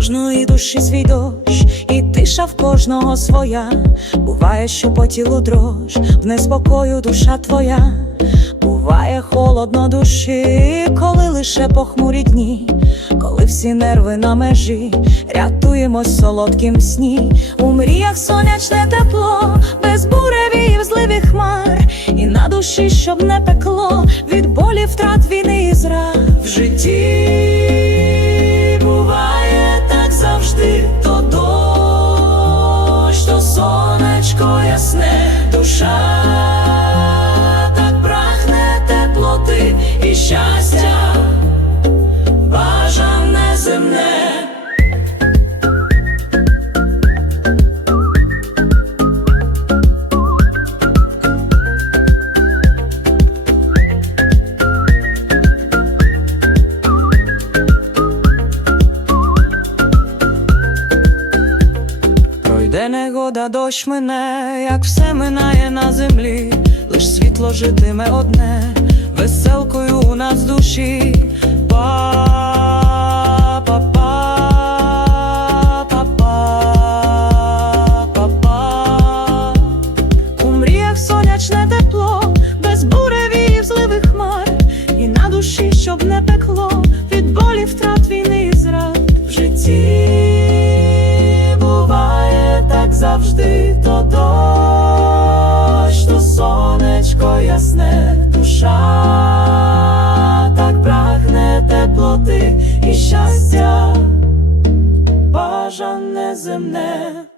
кожної душі свій дощ, і тиша в кожного своя. Буває, що по тілу дрож, в неспокою душа твоя. Буває холодно душі, коли лише похмурі дні, коли всі нерви на межі, рятуємось солодким сні, у мріях сонячне тепло, без буревів, зливих хмар, і на душі, щоб не пекло, від болі втрат війни сонечко ясне, душа так прагне теплоти і щастя, Іде негода дощ мине, як все минає на землі, лиш світло житиме одне, веселкою у нас душі. Па-па-па-па-па-па сонячне тепло, без буревіїв зливих хмар, і на душі, щоб не пекло. завжди то дощ, то сонечко ясне, душа так прагне теплоти і щастя, бажане земне.